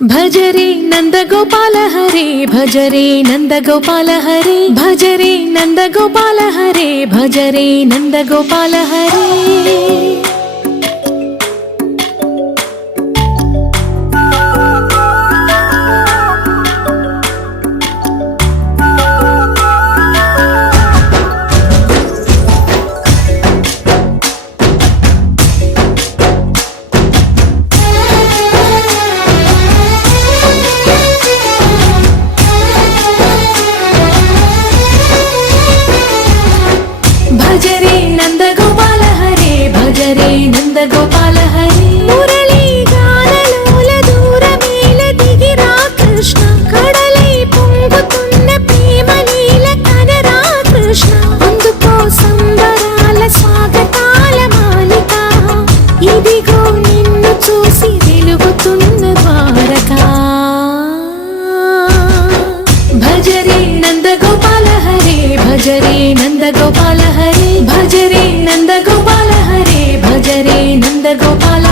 భజరే నందగోపాల హరే భజరే నందగోపాల హరే భజరే నందగోపాల హరే భజరే నందగోపాల హరే భజరే నందగోపాల హరే భజరే నందగోపాల హరే మురళీ గానలోల దూరమేల దిగిరా కృష్ణ కడలై పొంగుతున్న ప్రేమ లీల కనరా కృష్ణ అందుకో సంబరాల స్వాగతాల మాలిక ఇదిగో నిన్ను చూసి వెలుగుతున్న ద్వారకా భజరే నందగోపాల హరే భజరే నందగోపాల హరే భజరే నందగోపాల హరే భజరే నందగోపాల